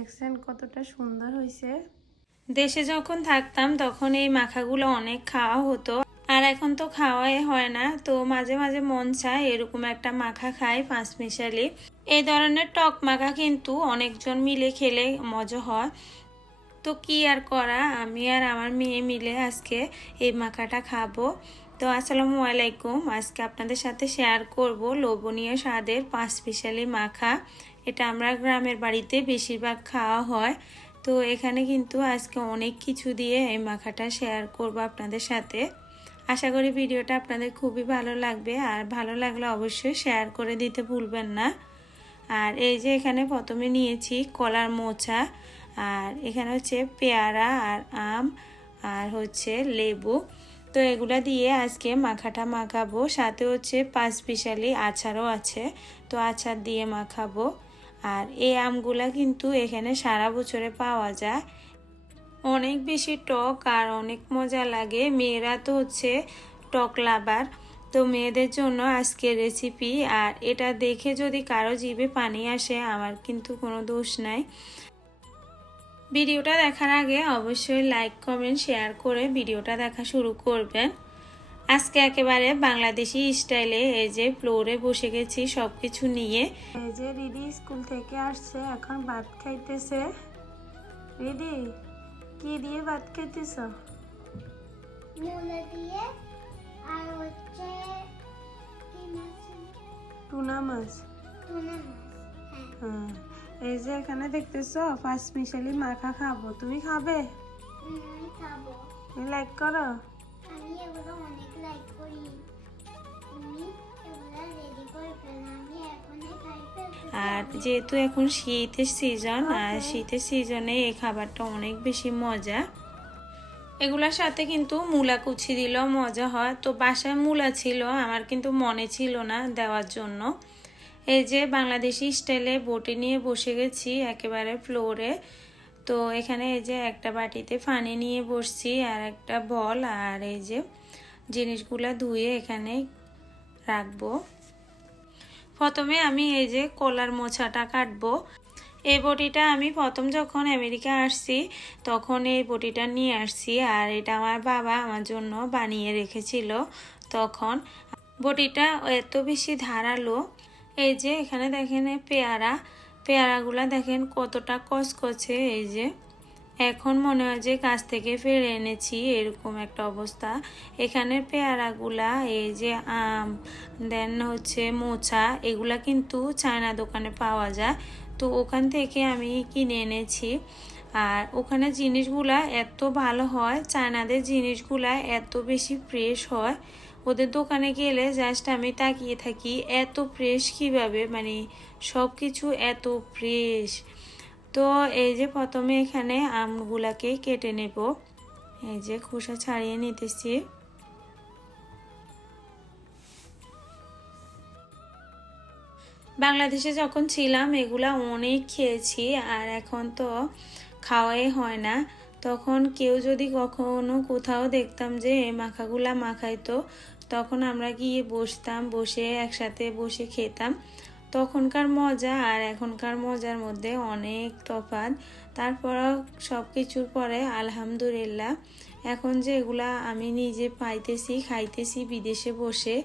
দেখছেন কতটা সুন্দর হয়েছে। দেশে যখন থাকতাম তখন এই মাখাগুলো অনেক খাওয়া হতো, আর এখন তো খাওয়াই হয় না। তো মাঝে মাঝে মন চায় এরকম একটা মাখা খাই পাঁচমিশালি। এই ধরনের টক মাখা কিন্তু অনেকজন মিলে খেলে মজা হয়। তো কি আর করা, আমি আর আমার মেয়ে মিলে আজকে এই মাখাটা খাবো। তো আসসালামু আলাইকুম, আজকে আপনাদের সাথে শেয়ার করব লোভনীয় স্বাদের পাঁচমিশালি মাখা। এটা আমরা গ্রামের বাড়িতে বেশিরভাগ খাওয়া হয়। তো এখানে কিন্তু আজকে অনেক কিছু দিয়ে এই মাখাটা শেয়ার করব আপনাদের সাথে। আশা করি ভিডিওটা আপনাদের খুবই ভালো লাগবে, আর ভালো লাগলে অবশ্যই শেয়ার করে দিতে ভুলবেন না। আর এই যে এখানে প্রথমে নিয়েছি কলার মোচা, আর এখানে হচ্ছে পেয়ারা আর আম আর হচ্ছে লেবু। তো এগুলা দিয়ে আজকে মাখাটা মাখাবো, সাথে হচ্ছে পাঁচমিশালি আচারও আছে, তো আচার দিয়ে মাখাবো। আর এই আমগুলা কিন্তু এখানে সারা বছরে পাওয়া যায়, অনেক বেশি টক আর অনেক মজা লাগে। মেয়েরা তো হচ্ছে টক লাভার, তো মেয়েদের জন্য আজকের রেসিপি। আর এটা দেখে যদি কারো জিভে পানি আসে, আমার কিন্তু কোনো দোষ নাই। ভিডিওটা দেখার আগে অবশ্যই লাইক কমেন্ট শেয়ার করে ভিডিওটা দেখা শুরু করবেন। আজকে একেবারে বাংলাদেশি স্টাইলে এই যে ফ্লোরে বসে গেছি সব কিছু নিয়ে। এই যে রিদি স্কুল থেকে আসছে, এখন ভাত খাইতেছে। রিদি, কি দিয়ে ভাত খাইতেছ? মূলা দিয়ে আর হচ্ছে কি মাছ? টুনা মাছ। টুনা মাছ। হ্যাঁ, এই যে এখানে দেখতেছো পাঁচমিশালি মাখা খাবো, তুমি খাবে? আমি খাবো। তুমি লাইক করো? আমি এগুলো অনেক লাইক করি। তুমি এগুলো রেডি করে ফেলো, আমি এখনই খাই ফেলতে। আর যেহেতু এখন শীতের সিজন, আর শীতের সিজনে এই খাবারটা অনেক বেশি মজা। এগুলোর সাথে কিন্তু মূলা কুচি দিলেও মজা হয়। তো বাসায় মূলা ছিল, আমার কিন্তু মনে ছিল না দেওয়ার জন্য। এই যে বাংলাদেশি স্টাইলে বটি নিয়ে বসে গেছি একেবারে ফ্লোরে। তো এখানে এই যে একটা বাটিতে পানি নিয়ে বসছি আর একটা বল, আর এই যে জিনিসগুলা ধুয়ে এখানে রাখবো। প্রথমে আমি এই যে কলার মোচাটা কাটবো। এই বটিটা আমি প্রথম যখন আমেরিকা আসছি তখন এই বটিটা নিয়ে আসছি, আর এটা আমার বাবা আমার জন্য বানিয়ে রেখেছিল তখন। বটিটা এত বেশি ধারালো। এই যে এখানে দেখেন পেয়ারাগুলা দেখেন কতটা কচকচে। এই যে এখন মনে হয় যে গাছ থেকে ফেলে এনেছি, এরকম একটা অবস্থা। এখানে পেয়ারাগুলা, এই যে আম, দেন হচ্ছে মোচা, এগুলা কিন্তু চায়না দোকানে পাওয়া যায়। তো ওখান থেকে আমি কিনে এনেছি। আর ওখানে জিনিসগুলা এত ভালো হয়, চায়নাদের জিনিসগুলা এত বেশি ফ্রেশ হয়। ওদের দোকানে গেলে জাস্ট আমি তাকিয়ে থাকি এত ফ্রেশ কিভাবে, মানে সব কিছু এত ফ্রেশ। তো এই যে প্রথমে এখানে আমগুলাকে কেটে নেব, এই যে খোসা ছাড়িয়ে নিতেছি। বাংলাদেশে যখন ছিলাম এগুলা অনেক খেয়েছি, আর এখন তো খাওয়াই হয় না। তখন কেউ যদি কখনো কোথাও দেখতাম যে এই মাখাগুলা মাখাইতো, তখন আমরা গিয়ে বসতাম, বসে একসাথে বসে খেতাম। তখনকার মজা আর এখনকার মজার মধ্যে অনেক তফাৎ। তারপরও সব কিছুর পরে আলহামদুলিল্লাহ, এখন যে এগুলা আমি নিজে পাইতেছি খাইতেছি বিদেশে বসে,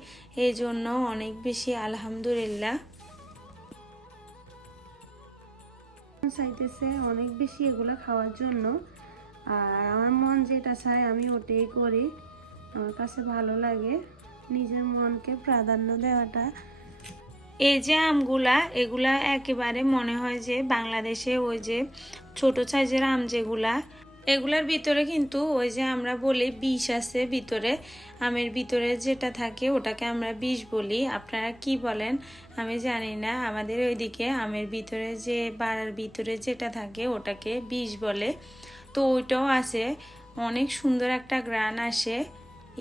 এই জন্য অনেক বেশি আলহামদুলিল্লাহ। চাইতেছে অনেক বেশি এগুলো খাওয়ার জন্য, আর আমার মন যেটা চায় আমি ওটাই করি। আমার কাছে ভালো লাগে নিজের মনকে প্রাধান্য দেওয়াটা। এই যে আমগুলা, এগুলা একেবারে মনে হয় যে বাংলাদেশে ওই যে ছোট সাইজের আম যেগুলা, এগুলার ভিতরে কিন্তু ওই যে আমরা বলি বিষ আছে ভিতরে। আমের ভিতরে যেটা থাকে ওটাকে আমরা বিষ বলি, আপনারা কি বলেন আমি জানি না। আমাদের ওইদিকে আমের ভিতরে যে বাড়ার ভিতরে যেটা থাকে ওটাকে বিষ বলে। তো ওইটাও আছে, অনেক সুন্দর একটা ঘ্রাণ আসে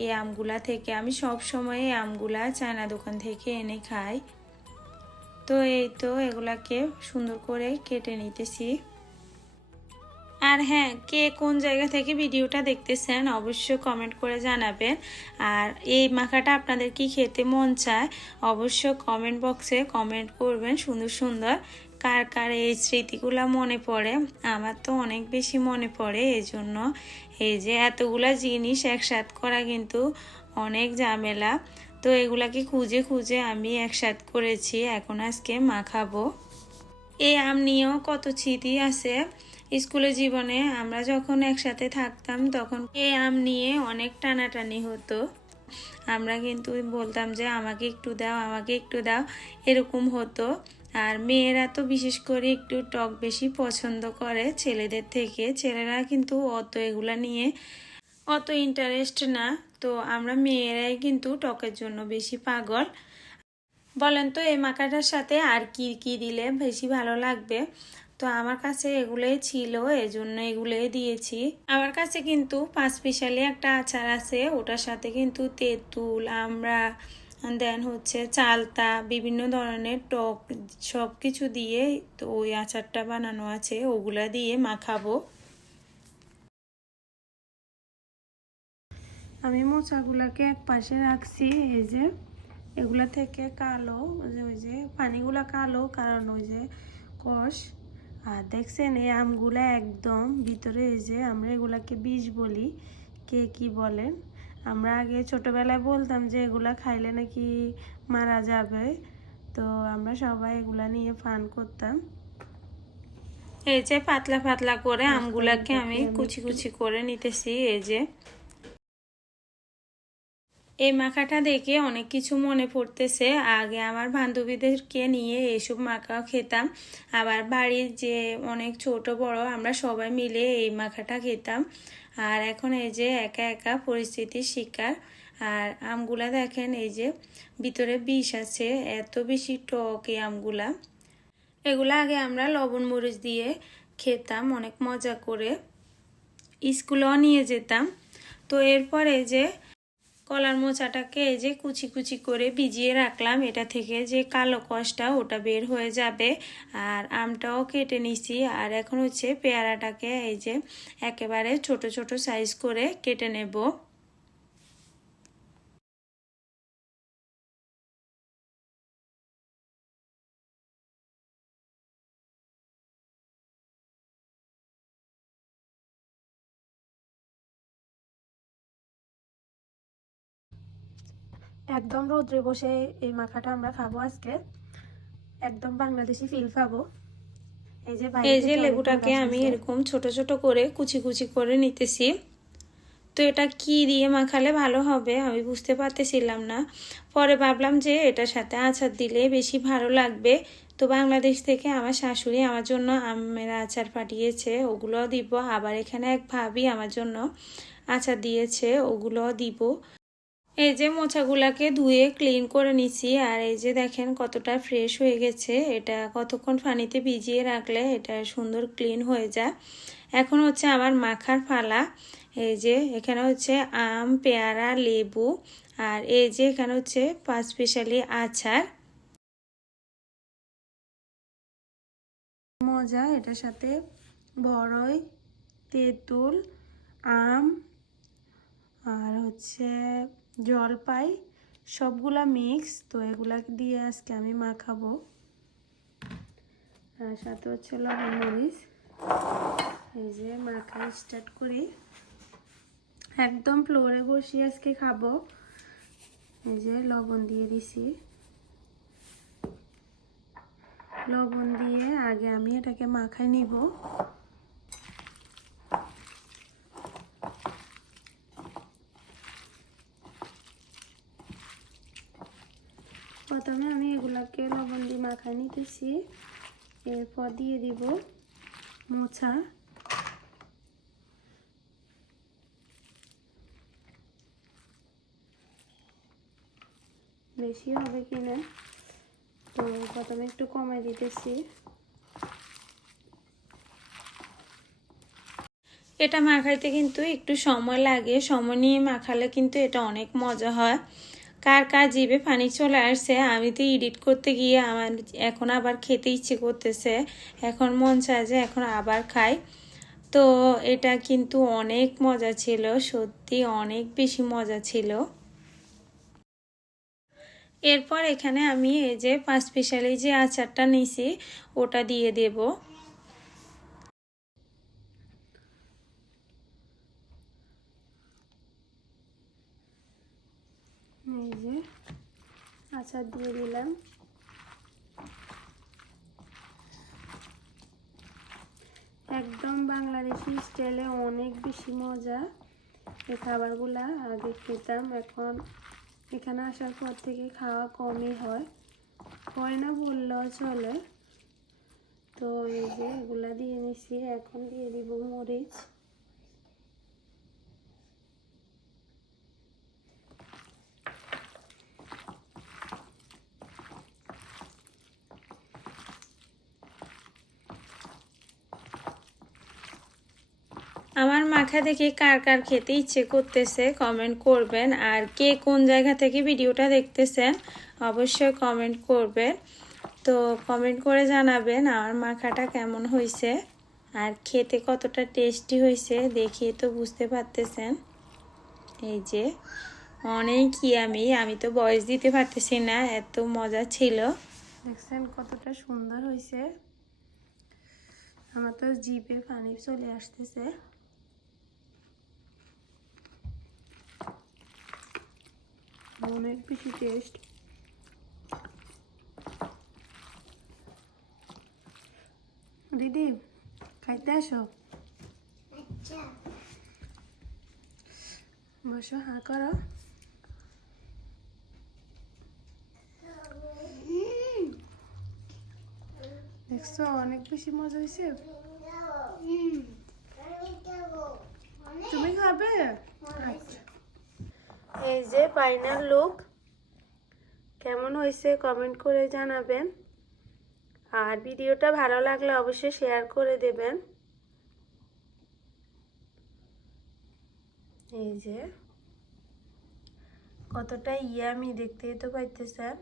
এই আমগুলা থেকে। আমি সব সময় এই আমগুলা চায়না দোকান থেকে এনে খাই। তো এই তো এগুলাকে সুন্দর করে কেটে নিতেছি। আর হ্যাঁ, কে কোন জায়গা থেকে ভিডিওটা দেখতেছেন অবশ্যই কমেন্ট করে জানাবেন। আর এই মাখাটা আপনাদের কি খেতে মন চায় অবশ্যই কমেন্ট বক্সে কমেন্ট করবেন সুন্দর সুন্দর। কার কার এই স্মৃতিগুলো মনে পড়ে। আমার তো অনেক বেশি মনে পড়ে। এই জন্য এই যে এতগুলা জিনিস একসাথ করা কিন্তু অনেক ঝামেলা। তো এগুলাকে খুঁজে খুঁজে আমি একসাথ করেছি, এখন আজকে মাখাবো। এই আম নিয়েও কত স্মৃতি আছে। স্কুলের জীবনে আমরা যখন একসাথে থাকতাম তখন এই আম নিয়ে অনেক টানাটানি হতো। আমরা কিন্তু বলতাম যে আমাকে একটু দাও, আমাকে একটু দাও, এরকম হতো। আর মেয়েরা তো বিশেষ করে একটু টক বেশি পছন্দ করে ছেলেদের থেকে। ছেলেরা কিন্তু অত এগুলা নিয়ে অত ইন্টারেস্ট না। তো আমরা মেয়েরাই কিন্তু টকের জন্য বেশি পাগল। বলেন তো এই মাখাটার সাথে আর কি কি দিলে বেশি ভালো লাগবে? তো আমার কাছে এগুলোই ছিল, এজন্য এগুলোই দিয়েছি। আমার কাছে কিন্তু 5 স্পেশালি একটা আচার আছে, ওটার সাথে কিন্তু তেঁতুল, আমড়া, দেন হচ্ছে চালতা, বিভিন্ন ধরনের টক সব কিছু দিয়ে তো ওই আচারটা বানানো আছে, ওগুলা দিয়ে মাখাবো। আমি মোচাগুলাকে এক পাশে রাখছি। এই যে এগুলা থেকে কালো, ওই যে পানিগুলা কালো, কারণ ওই যে কষ। আর দেখছেন এই আমগুলা একদম ভিতরে, এই যে আমরা এগুলাকে বিষ বলি, কে কি বলেন। আমরা আগে ছোটবেলায় বলতাম যে এগুলা খাইলে নাকি মারা যাবে, তো আমরা সবাই এগুলা নিয়ে ফান করতাম। এই যে পাতলা পাতলা করে আমগুলাকে আমি কুচি কুচি করে নিতেছি। এই যে এই মাখাটা দেখে অনেক কিছু মনে পড়তেছে। আগে আমার বান্ধবীদেরকে নিয়ে এইসব মাখাও খেতাম, আবার বাড়ির যে অনেক ছোট বড় আমরা সবাই মিলে এই মাখাটা খেতাম। আর এখন এই যে একা একা পরিস্থিতির শিকার। আর আমগুলা দেখেন, এই যে ভিতরে বিষ আছে, এত বেশি টক এই আমগুলা। এগুলা আগে আমরা লবণ মরিচ দিয়ে খেতাম অনেক মজা করে, স্কুলেও নিয়ে যেতাম। তো এরপরে যে কলার মোচাটাকে এই যে কুচি কুচি করে ভিজিয়ে রাখলাম, এটা থেকে যে কালো কষটা ওটা বের হয়ে যাবে। আর আমটাও কেটে নিছি। আর এখন হচ্ছে পেয়ারাটাকে এই যে একেবারে ছোট ছোট সাইজ করে কেটে নেব। একদম রোদ্রে বসে এই মাখাটা আমরা খাবো আজকে, একদম বাংলাদেশি ফিল পাবো। এই যে লেবুটাকে আমি এরকম ছোট ছোট করে কুচি কুচি করে নিতেছি। তো এটা কি দিয়ে মাখালে ভালো হবে আমি বুঝতে পারতেছিলাম না। পরে ভাবলাম যে এটার সাথে আচার দিলে বেশি ভালো লাগবে। তো বাংলাদেশ থেকে আমার শাশুড়ি আমার জন্য আমের আচার পাঠিয়েছে, ওগুলো দিব। আবার এখানে এক ভাবি আমার জন্য আচার দিয়েছে, ওগুলো দিব। এই যে মোচাগুলাকে ধুয়ে ক্লিন করে নিছি। আর এই যে দেখেন কতটা ফ্রেশ হয়ে গেছে। এটা কতক্ষণ পানিতে ভিজিয়ে রাখলে এটা সুন্দর ক্লিন হয়ে যায়। এখন হচ্ছে আমার মাখার ফালা। এই যে এখানে হচ্ছে আম, পেয়ারা, লেবু, আর এই যে এখানে হচ্ছে 5 স্পেশালি আচার। মজা, এটার সাথে বড়ই, তেঁতুল, আম আর হচ্ছে জলপাই, সবগুলা মিক্স। তো এগুলা দিয়ে আজকে আমি মাখাবো। আর সাথে হচ্ছে লবণ মরিচ। এই যে মাখা স্টার্ট করি, একদম ফ্লোরে বসি আজকে খাবো। এই যে লবণ দিয়ে দিছি, লবণ দিয়ে আগে আমি এটাকে মাখাই নিব। প্রথমে আমি এগুলাকে লবণ দিয়ে মাখাই নিতেছি, এরপর দিয়ে দিব মোচা। বেশি হবে কিনা, তো প্রথমে একটু কমে দিতেছি। এটা মাখাইতে কিন্তু একটু সময় লাগে, সময় নিয়ে মাখালে কিন্তু এটা অনেক মজা হয়। কার কার জিভে পানি চলে আসছে। আমি তো এডিট করতে গিয়ে আমার এখন আবার খেতে ইচ্ছে করতেছে, এখন মন চায় যে এখন আবার খাই। তো এটা কিন্তু অনেক মজা ছিল, সত্যি অনেক বেশি মজা ছিল। এরপর এখানে আমি এই যে পাঁচমিশালি যে আচারটা নিয়েছি ওটা দিয়ে দেব। এই যে আচার দিয়ে দিলাম। একদম বাংলাদেশি স্টাইলে অনেক বেশি মজা। এই খাবারগুলা আগে খেতাম, এখন এখানে আসার পর থেকে খাওয়া কমই হয় না বললেও চলে। তো এই যে এগুলা দিয়ে নিছি, এখন দিয়ে দিব মরিচ। আমার মাখা দেখে কার কার খেতে ইচ্ছে করতেছে কমেন্ট করবেন, আর কে কোন জায়গা থেকে ভিডিওটা দেখতেছেন অবশ্যই কমেন্ট করবেন। তো কমেন্ট করে জানাবেন আমার মাখাটা কেমন হয়েছে আর খেতে কতটা টেস্টি হয়েছে, দেখিয়ে তো বুঝতে পারতেছেন। এই যে অনেক আমি তো বয়স দিতে পারতেছি না, এত মজা ছিল। দেখছেন কতটা সুন্দর হয়েছে, আমার তো জিভে পানি চলে আসতেছে। অনেক বেশি টেস্ট। দিদি খাইতে আসো, আচ্ছা বসো, হা করো। দেখছো অনেক বেশি মজা হয়েছে। তুমি খাবে? আচ্ছা, এই যে ফাইনাল লুক কেমন হয়েছে কমেন্ট করে জানাবেন, আর ভিডিওটা ভালো লাগলে অবশ্যই শেয়ার করে দেবেন। এই যে কতটা ইয়ামি দেখতেই তো পাইতেছেন।